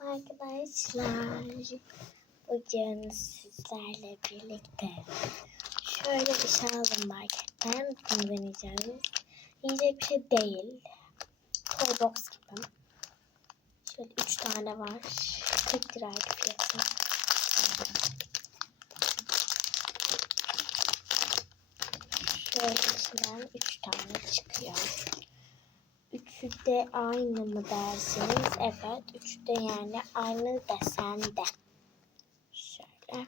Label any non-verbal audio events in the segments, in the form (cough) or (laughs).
Merhaba arkadaşlar. Bugün sizlerle birlikte şöyle bir şey aldım marketten. Bunu deneyeceğiz. Yiyecek bir şey değil. Toy box gibi. Şöyle üç tane var. 40 liraydı fiyatı. Şöyle içinden üç tane çıkıyor. Üçü de aynı mı dersiniz? Evet. Üçü de yani aynı desende. Şöyle.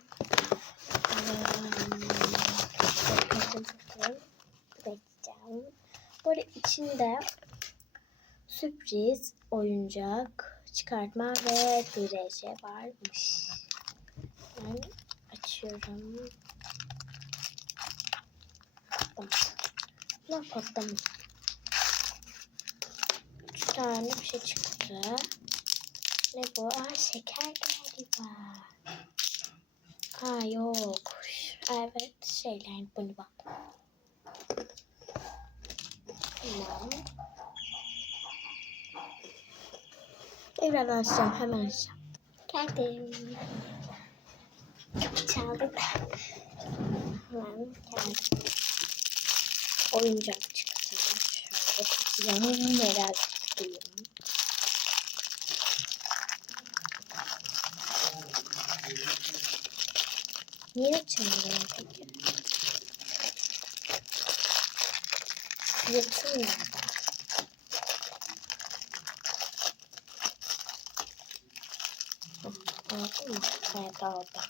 Bu arada içinde sürpriz oyuncak çıkartma ve derece varmış. Ben açıyorum. Lan patlamış. Tane bir şey çıktı. Ne bu? Aa şeker galiba. Ha yok. Evet şeyler bunu bak. Tamam. Tekrar açacağım. Hemen açacağım. Geldim. Kapı çaldı da. Hemen geldim. Oyuncak çıktı. Şöyle takacağım. Merak ettim. Niye çalıyor peki? Yırtım nerede? Aldın mı? Evet aldım.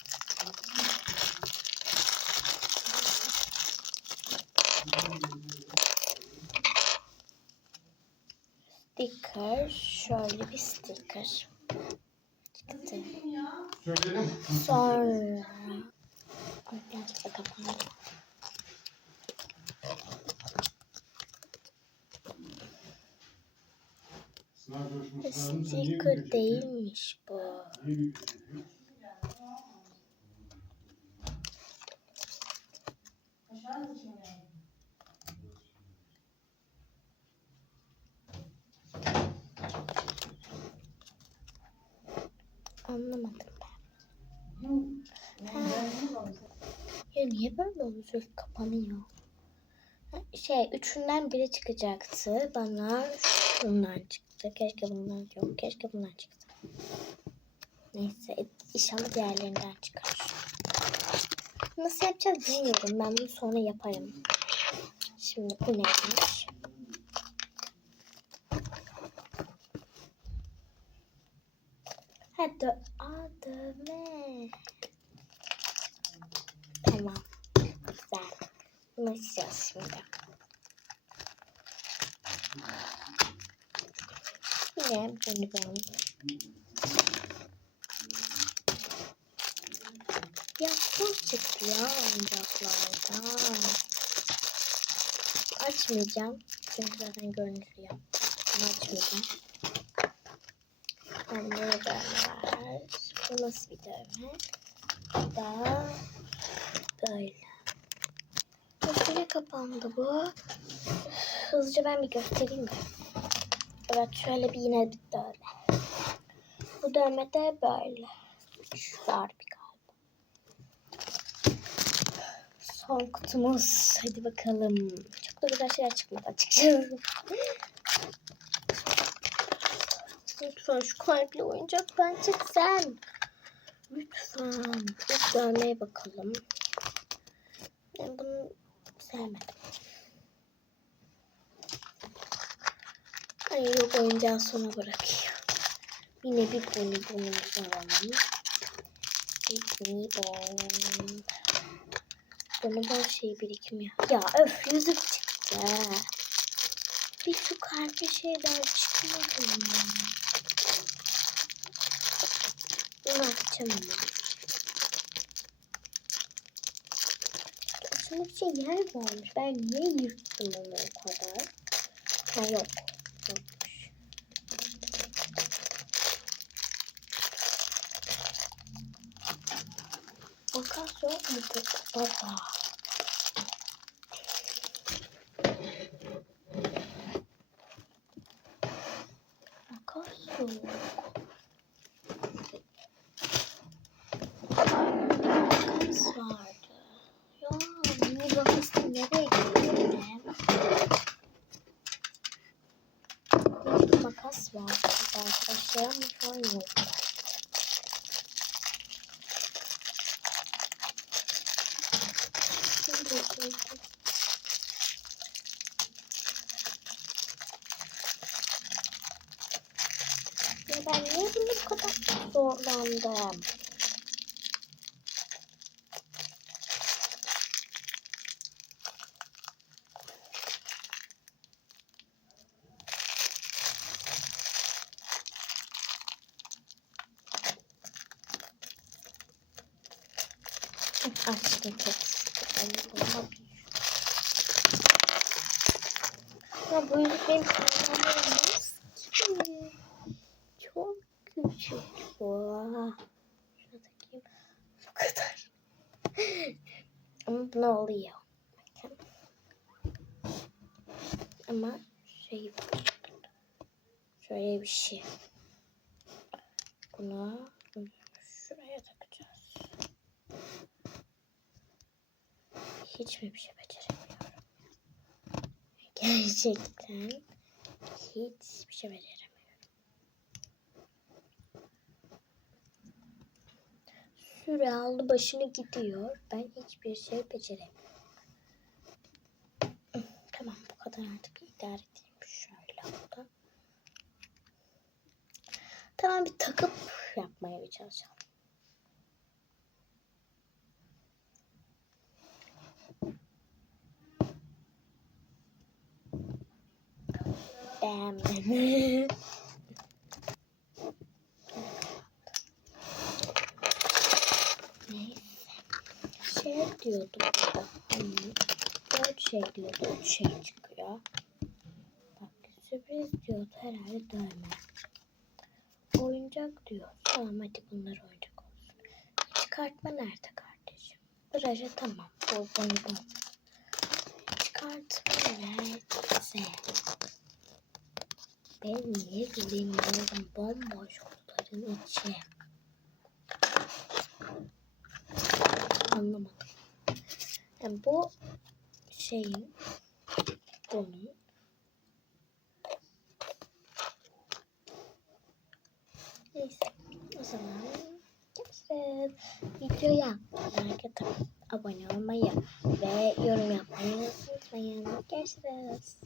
Sticker. Şöyle bir sticker. Çıktı. Sonra. Birazcık da kapandı. Sticker değilmiş bu. Anlamadım ben. Ha. Ya niye böyle oluyor? Kapanıyor. Şey, üçünden biri çıkacaktı. Bana şundan çıktı. Keşke bundan yok. Keşke bundan çıktı. Neyse, inşallah diğerlerinden çıkar. Nasıl yapacağız bilmiyorum. Ben bunu sonra yaparım. Şimdi bu neymiş? Hadi ademe. Tamam. Güzel. Bunu açacağız şimdi. Yine bunu ben. Ya çok çıktı ya oyuncaklardan. Açmayacağım. Çünkü zaten görünüşü yaptım. Ama açmayacağım. Bende de var. Bu nasıl bir dövme? Bu da böyle. Nasıl kapandı bu? Hızlıca ben bir göstereyim mi? Evet şöyle bir yine bir dövme. Bu dövme de böyle. Şu dar bir galiba. Son kutumuz. Hadi bakalım. Çok da güzel şeyler çıkmadı açıkçası. Lütfen şu kalpli oyuncaktan çıksın. Lütfen. Bir dövmeye bakalım. Ben bunu sevmedim. Ay yok oyuncağı sona bırakıyor. Yine bir boni bonimiz alalım. Bir boni bon. Bonibon şey birikim ya. Ya öf yüzük çıktı. Bir şu kalpli şeyden çıkmadı mı? Bunu açacağım bir şey yer varmış. Ben niye yırttım onu o kadar? Ha yok. Yokmuş. Makas yok mu? Baba. makas yok. Aynı makas vardı. Ya bu makas nereye gitti? Makas var şu an yok. Ya ben niye bu kadar zorlandım? Açtım çok Ya bu yüzük benim bu. Şuna takayım. Bu kadar. (laughs) Ama buna oluyor. Bakın. Ama şey şöyle bir şey. Bunu şuraya takacağız. Hiç mi bir şey beceremiyorum? Gerçekten hiç bir şey beceremiyorum. Süre aldı başını gidiyor. Ben hiçbir şey beceremiyorum. Tamam bu kadar artık idare edeyim. Şöyle oldu. Tamam bir takıp yapmaya bir çalışalım. Beğenmedim. (laughs) Neyse. Şey diyordu burada. Hmm. Dört şey diyordu. Üç şey çıkıyor. Bak sürpriz diyordu. Herhalde dövme. Oyuncak diyor. Tamam hadi bunlar oyuncak olsun. Çıkartma nerede kardeşim? Bıraja tamam. Bu bonibon. Çıkartma nerede? Ben niye göremiyorum bomboş kutuların içi? Anlamadım. Yani bu şeyin bunun neyse o zaman görüşürüz. Videoya like atıp abone olmayı ve yorum yapmayı unutmayın. Görüşürüz.